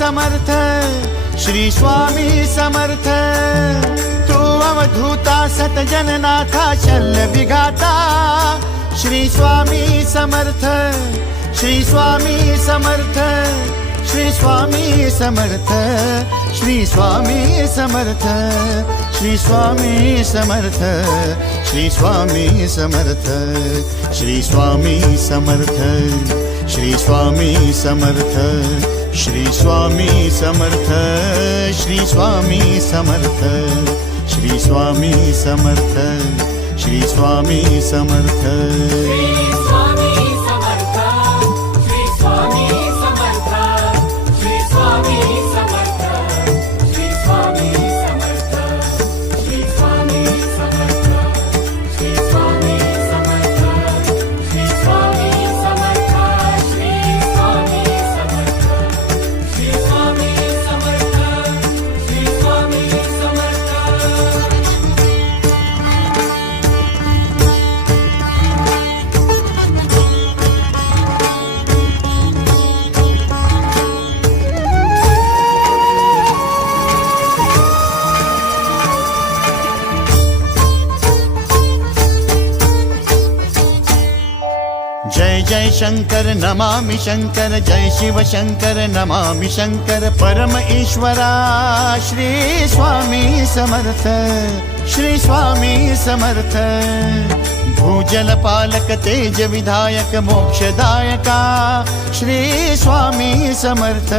समर्थ, श्री स्वामी समर्थ। तू अवधूता सतजननाथा शल्य विघाता, श्री स्वामी समर्थ, श्री स्वामी समर्थ, श्री स्वामी समर्थ, श्री स्वामी समर्थ, श्री स्वामी समर्थ, श्री स्वामी समर्थ, श्री स्वामी समर्थ, श्री स्वामी समर्थ, श्री स्वामी समर्थ, श्री स्वामी समर्थ, श्री स्वामी समर्थ, श्री स्वामी समर्थ। जय जय शंकर नमामि शंकर, जय शिव शंकर नमामि शंकर। परम ईश्वरा श्री स्वामी समर्थ, श्री स्वामी समर्थ। भूजल पालक तेज विधायक मोक्षदायका, श्री स्वामी समर्थ,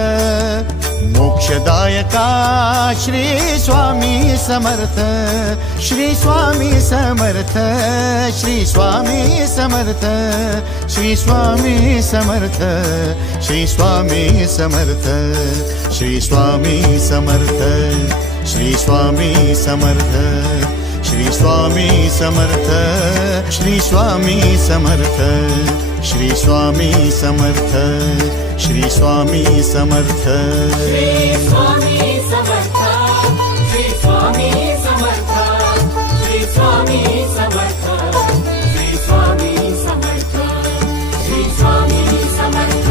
मोक्षदायका श्री स्वामी समर्थ, श्री स्वामी समर्थ, श्री स्वामी समर्थ, श्री स्वामी समर्थ, श्री स्वामी समर्थ, श्री स्वामी समर्थ, श्री स्वामी समर्थ, श्री स्वामी समर्थ, श्री स्वामी समर्थ, श्री स्वामी समर्थ, श्री स्वामी समर्थ। श्री स्वामी समर्थ, श्री स्वामी समर्थ, श्री स्वामी समर्थ, श्री स्वामी समर्थ,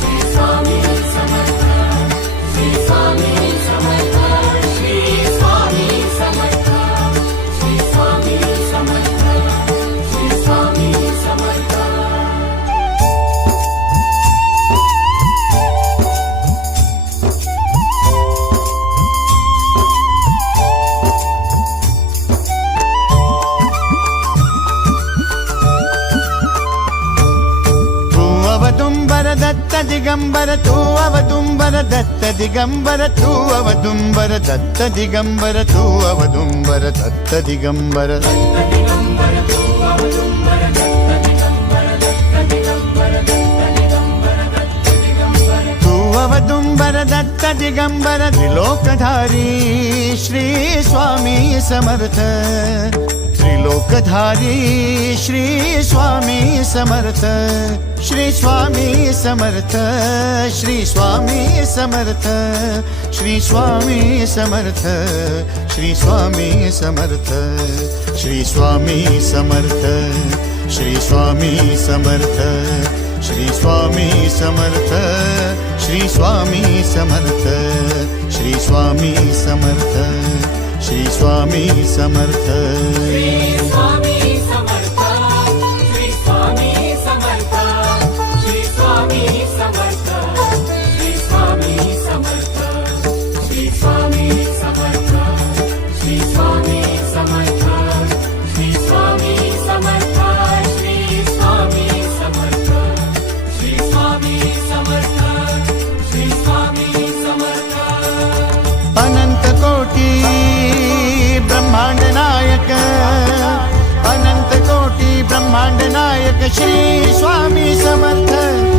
श्री स्वामी समर्थ, श्री स्वामी समर्थ, श्री स्वामी समर्थ, श्री स्वामी समर्थ, श्री स्वामी समर्थ, श्री स्वामी समर्थ। दत्त दिगंबर तू अवदुंबर, दत्त दिगंबर तू अवदुंबर, दत्त दिगंबर तू अवदुंबर, दत्त दिगंबर। तू अवदुंबर दत्त दिगंबर, त्रिलोकधारी श्री स्वामी समर्थ, त्रिलोकधारी श्री स्वामी समर्थ, श्री स्वामी समर्थ, श्री स्वामी समर्थ, श्री स्वामी समर्थ, श्री स्वामी समर्थ, श्री स्वामी समर्थ, श्री स्वामी समर्थ, श्री स्वामी समर्थ, श्री स्वामी समर्थ, श्री स्वामी समर्थ, श्री स्वामी समर्थ। श्री स्वामी समर्थ, श्री स्वामी समर्थ, श्री स्वामी समर्थ, श्री स्वामी समर्थ, श्री स्वामी समर्थ, श्री स्वामी समर्थ, श्री स्वामी समर्थ, श्री स्वामी समर्थ, श्री स्वामी समर्थ, श्री स्वामी समर्थ। अनंत कोटी ब्रह्मांड नायक, अनंत कोटी ब्रह्मांड नायक श्री स्वामी समर्थ।